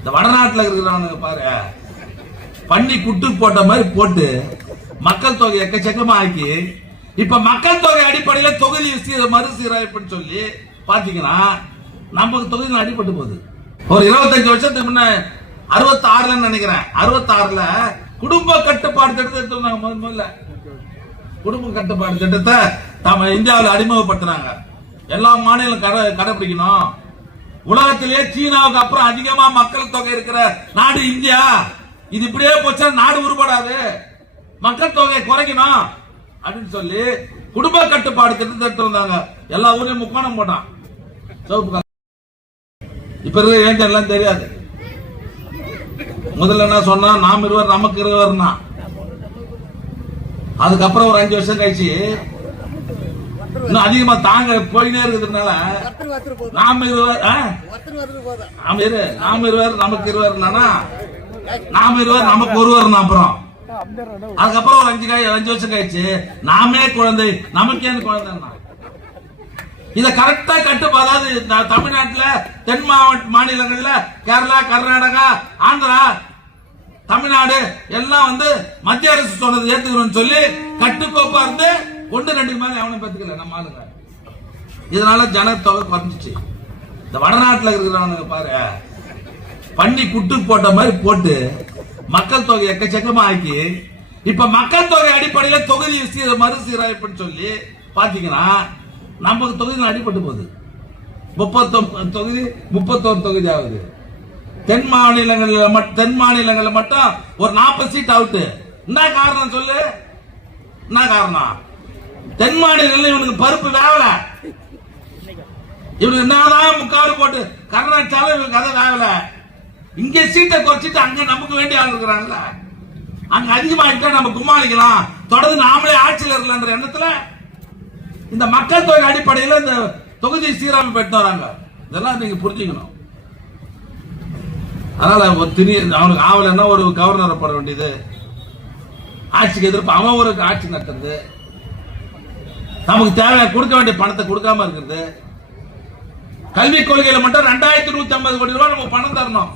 இந்த வடநாட்டில் இருக்கிறவனுங்க பாரு, பண்ணி குட்டு போட்ட மாதிரி போட்டு மக்கள் தொகை எக்கச்சக்கமா ஆக்கி இப்ப மக்கள் தொகை அடிப்படையில தொகுதி மறுசீரமைப்புன்னு சொல்லி பாத்தீங்கன்னா நமக்கு தொகுதி அடிபட்டு போகுது. ஒரு 25 வருஷத்துக்கு முன்ன 66 நினைக்கிறேன், 66ல குடும்ப கட்டுப்பாடு திட்டத்தை எடுத்துருந்தாங்க. முதல்ல குடும்ப கட்டுப்பாடு திட்டத்தை நம்ம இந்தியாவில் அறிமுகப்படுத்தினாங்க. எல்லா மாநிலம் கடைபிடிக்கணும். உலகத்திலேயே சீனாவுக்கு அப்புறம் அதிகமா மக்கள் தொகை இருக்கிற நாடு இந்தியா. இது இப்படியே போச்சா நாடு உருப்படாது, மக்கள் தொகையை குறைக்கணும் அப்படின்னு சொல்லி குடும்ப கட்டுப்பாடு திட்டத்தை எடுத்து வந்தாங்க. எல்லா ஊரையும் முக்கோணம் போட்டான் சிவப்பு. இப்ப இருக்கிற இளைஞர் எல்லாம் தெரியாது. முதல்ல என்ன சொன்னா, நாம் இருவர் நமக்கு இருவர்னா. அதுக்கப்புறம் ஒரு 5 வருஷம் கழிச்சு இன்னும் அதிகமா தாங்க போயினே இருக்கிறதுனால நாம் இருவர் நமக்கு இருவர், நாம் இருவர் நமக்கு ஒருவர். அப்புறம் அதுக்கப்புறம் ஒரு 5 வருஷம் கழிச்சு நாமே குழந்தை நமக்கே குழந்தை. இத கரெக்டா கட்டுப்பாடு தமிழ்நாட்டில் தென் மாநிலங்கள்ல கேரளா, கர்நாடகா, ஆந்திரா, தமிழ்நாடு எல்லாம் வந்து மத்திய அரசு சொன்னது ஏத்துக்கிறோம் சொல்லி கட்டுக்கோப்பா இருந்து 1-2 மேல எவனும் பெற்றுக்கல நம்ம ஆளுங்க. இதனால ஜனத்தொகை குறைஞ்சிச்சு. இந்த வடநாட்டில் இருக்கிறவனுங்க பாரு, பண்ணி குட்டு போட்ட மாதிரி போட்டு மக்கள் தொகை எக்கச்சக்கமா ஆக்கி இப்ப மக்கள் தொகை அடிப்படையில தொகுதி மறுசீரமைப்புன்னு சொல்லி பாத்தீங்கன்னா நமக்கு தொகுதி அடிபட்டு போகுது. 31 தொகுதி ஆகுது. தென் மாநிலங்களில் மட்டும் ஒரு 40 சீட் அவுட். என்ன காரணம் சொல்லு? என்ன காரணம்? தென் மாநிலங்களில் இவனுக்கு பருப்பு வேவல, இவனுக்கு என்னதான் முக்காடு போட்டு கர்நாடகாவில் இவனுக்கு கதை வேவல. இங்க சீட்டை குறைச்சிட்டு அங்க நமக்கு வேண்டிய ஆள் இருக்கிறாங்கல்ல, அங்க அதிகமாகிட்டா நம்ம கும்மாளிக்கலாம், தொடர்ந்து நாமளே ஆட்சியில் இருக்கலான்ற எண்ணத்துல இந்த மக்கள் தொகை அடிப்படையில் இந்த தொகுதி சீரமைப்பு எடுத்து வராங்க. இதெல்லாம் நீங்க புரிஞ்சுக்கணும். அதனால அவனுக்கு ஆவலன்னா ஒரு கவர்னரை போட வேண்டியது, ஆட்சிக்கு எதிர்ப்பு அவன் ஒரு ஆட்சி நடத்துறது, நமக்கு தேவை கொடுக்க வேண்டிய பணத்தை கொடுக்காம இருக்கிறது. கல்விக் கொள்கையில மட்டும் 2150 கோடி ரூபாய் நம்ம பணம் தரணும்.